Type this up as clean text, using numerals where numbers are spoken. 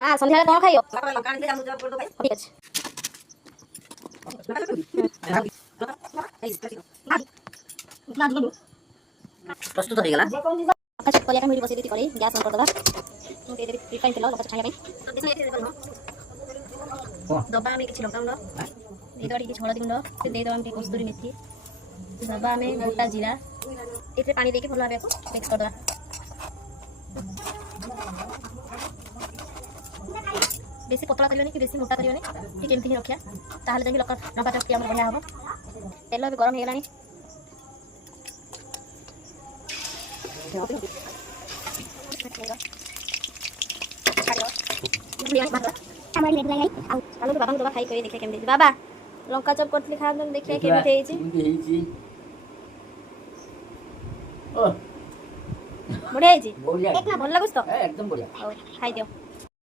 हाँ संध्या कौन खाइयो ठीक আছে प्रस्तुत हो गला अच्छा कोलिया का मीठी बसेदी करे गैस ऑन कर दबा तो दे दे रिफाइन तेल लगा छानिया तो देश में एक दबा में किछि लगा दे दो ठीक हळदी गुंड से दे दो हम कस्तूरी मेथी दबा में गोटा जीरा इतने पानी देके भलो भाबे को मिक्स कर दबा बेसी पतला करियोनी कि बेसी मोटा करियोनी ठीक एमती ही रखिया ताहले जाई लंका चटकी हमर बढ़िया हबो तेल भी गरम हे गेलानी बाबा दबा खाई कर देखिए केमती बाबा लंका चप करथली खा देखिए केमती हेची बढ़िया हेची एक ना भल लागुस तो एकदम बढ़िया खाई दियो